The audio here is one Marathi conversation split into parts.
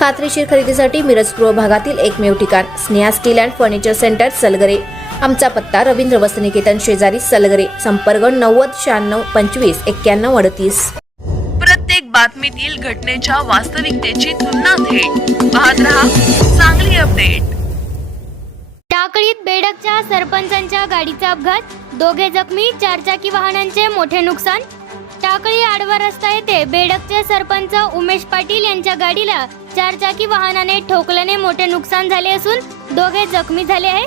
खात्रीशीर खरेदीसाठी मिरज पूर्व भागातील एकमेव ठिकाण Sneha steel and furniture centre Salgare. आमचा पत्ता रवींद्र वसनिकेतन शेजारी सलगरे संपर्क नव्वद शहाण्णव पंचवीस एक्क्याण्णव अडतीस. प्रत्येक बातमीतील घटनेच्या वास्तविकतेची तुलना थेट. पाहत रहा चांगली अपडेट. टाकळीत बेडकच्या सरपंचांच्या गाडीचा अपघात दोघे जखमी चारचाकी वाहनांचे मोठे नुकसान टाकळी आडवा रस्ता येथे बेडकचे सरपंच उमेश पाटील यांच्या गाडीला चारचाकी वाहनाने ठोकल्याने मोठे नुकसान झाले असून दोघे जखमी झाले आहे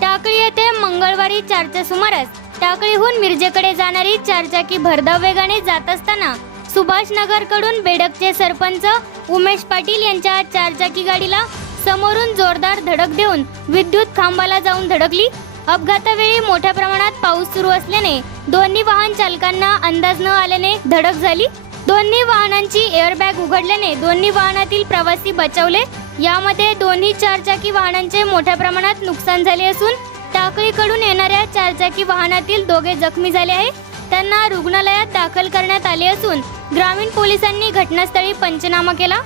टाकळी येथे मंगळवारी चारच्या सुमारास टाकळीहून मिरजेकडे जाणारी चारचाकी भरधाव वेगाने जात असताना सुभाष नगरकडून बेडकचे सरपंच उमेश पाटील यांच्या चारचाकी गाडीला समोरून जोरदार धडक देऊन विद्युत खांबाला जाऊन धडकली. अपघातावेळी मोठ्या प्रमाणात पाऊस सुरू असल्याने दोन्ही वाहन चालकांना अंदाज न आल्याने धडक झाली. दोन्ही वाहनांची एअरबॅग उघडल्याने दोन्ही वाहनातील प्रवासी बचावले. यामध्ये दोन्ही चारचाकी वाहनांचे मोठ्या प्रमाणात नुकसान झाले असून टाकळीकडून येणाऱ्या चारचाकी वाहनातील दोघे जखमी झाले आहे त्यांना रुग्णालयात दाखल करण्यात आले असून ग्रामीण पोलिसांनी घटनास्थळी पंचनामा केला.